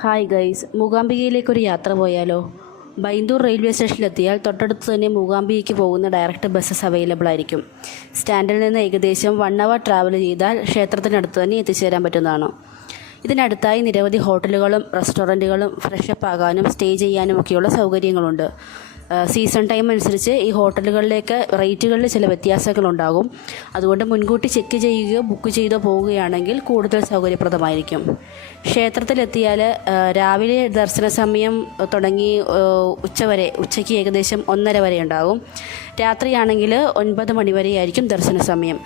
Hi guys, മൂകാംബികയിലേക്കൊരു യാത്ര പോയാലോ? Byndoor railway സ്റ്റേഷനിലെത്തിയാൽ തൊട്ടടുത്ത് തന്നെ മൂകാംബികയ്ക്ക് പോകുന്ന ഡയറക്റ്റ് ബസ്സസ് അവൈലബിൾ ആയിരിക്കും. സ്റ്റാൻഡിൽ നിന്ന് ഏകദേശം 1 hour ട്രാവൽ ചെയ്താൽ ക്ഷേത്രത്തിനടുത്ത് തന്നെ എത്തിച്ചേരാൻ പറ്റുന്നതാണ്. ഇതിനടുത്തായി നിരവധി ഹോട്ടലുകളും റെസ്റ്റോറൻറ്റുകളും ഫ്രഷപ്പ് ആകാനും സ്റ്റേ ചെയ്യാനും ഒക്കെയുള്ള സൗകര്യങ്ങളുണ്ട്. സീസൺ ടൈം അനുസരിച്ച് ഈ ഹോട്ടലുകളിലേക്ക് റേറ്റുകളിൽ ചില വ്യത്യാസങ്ങളുണ്ടാകും. അതുകൊണ്ട് മുൻകൂട്ടി ചെക്ക് ചെയ്യുകയോ ബുക്ക് ചെയ്തോ പോവുകയാണെങ്കിൽ കൂടുതൽ സൗകര്യപ്രദമായിരിക്കും. ക്ഷേത്രത്തിലെത്തിയാൽ രാവിലെ ദർശന സമയം തുടങ്ങി ഉച്ചയ്ക്ക് ഏകദേശം 1:30 വരെ ഉണ്ടാകും. രാത്രിയാണെങ്കിൽ 9 മണി വരെയായിരിക്കും ദർശന സമയം.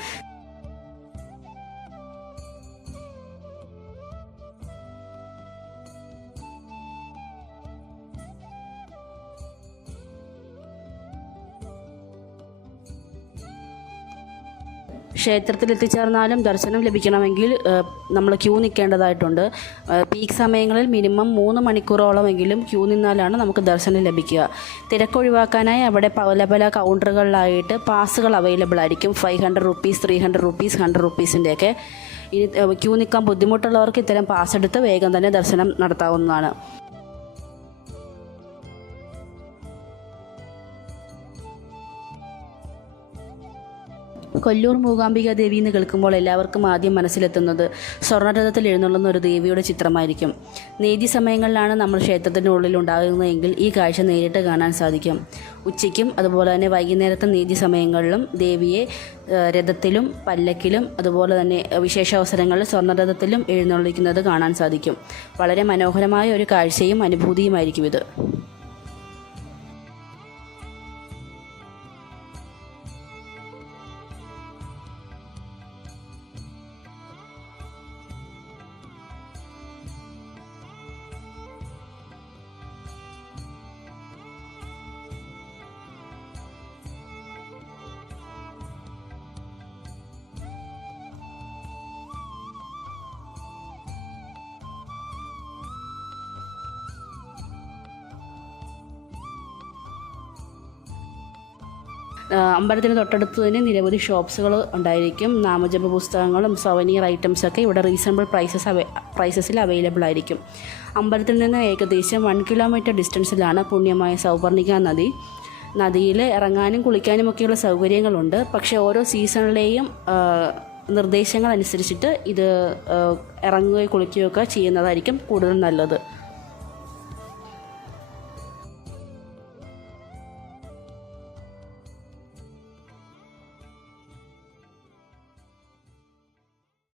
ക്ഷേത്രത്തിൽ എത്തിച്ചേർന്നാലും ദർശനം ലഭിക്കണമെങ്കിൽ നമ്മൾ ക്യൂ നിൽക്കേണ്ടതായിട്ടുണ്ട്. പീക്ക് സമയങ്ങളിൽ മിനിമം 3 മണിക്കൂറോളമെങ്കിലും ക്യൂ നിന്നാലാണ് നമുക്ക് ദർശനം ലഭിക്കുക. തിരക്കൊഴിവാക്കാനായി അവിടെ പല കൗണ്ടറുകളിലായിട്ട് പാസുകൾ അവൈലബിൾ ആയിരിക്കും. 500 rupees, 300 rupees, 100 rupeesൻ്റെയൊക്കെ. ഇനി ക്യൂ നിൽക്കാൻ ബുദ്ധിമുട്ടുള്ളവർക്ക് ഇത്തരം പാസ് എടുത്ത് വേഗം തന്നെ ദർശനം നടത്താവുന്നതാണ്. കൊല്ലൂർ മൂകാംബിക ദേവി എന്ന് കേൾക്കുമ്പോൾ എല്ലാവർക്കും ആദ്യം മനസ്സിലെത്തുന്നത് സ്വർണ്ണരഥത്തിൽ എഴുന്നള്ളുന്ന ഒരു ദേവിയുടെ ചിത്രമായിരിക്കും. നേതി സമയങ്ങളിലാണ് നമ്മൾ ക്ഷേത്രത്തിൻ്റെ ഉള്ളിൽ ഉണ്ടാകുന്നതെങ്കിൽ ഈ കാഴ്ച നേരിട്ട് കാണാൻ സാധിക്കും. ഉച്ചയ്ക്കും അതുപോലെ തന്നെ വൈകുന്നേരത്തെ നേതി സമയങ്ങളിലും ദേവിയെ രഥത്തിലും പല്ലക്കിലും അതുപോലെ തന്നെ വിശേഷാവസരങ്ങളിൽ സ്വർണ്ണരഥത്തിലും എഴുന്നള്ളിക്കുന്നത് കാണാൻ സാധിക്കും. വളരെ മനോഹരമായ ഒരു കാഴ്ചയും അനുഭൂതിയുമായിരിക്കും ഇത്. അമ്പലത്തിന് തൊട്ടടുത്ത് തന്നെ നിരവധി ഷോപ്സുകൾ ഉണ്ടായിരിക്കും. നാമജപ പുസ്തകങ്ങളും സൊവനീർ ഐറ്റംസൊക്കെ ഇവിടെ റീസണബിൾ പ്രൈസസിൽ അവൈലബിൾ ആയിരിക്കും. അമ്പലത്തിൽ നിന്ന് ഏകദേശം 1 kilometer ഡിസ്റ്റൻസിലാണ് പുണ്യമായ സൗവർണിക നദി. നദിയിൽ ഇറങ്ങാനും കുളിക്കാനും ഒക്കെയുള്ള സൗകര്യങ്ങളുണ്ട്. പക്ഷേ ഓരോ സീസണിലെയും നിർദ്ദേശങ്ങൾ അനുസരിച്ചിട്ട് ഇത് ഇറങ്ങുകയോ കുളിക്കുകയോ ഒക്കെ ചെയ്യുന്നതായിരിക്കും കൂടുതൽ നല്ലത്.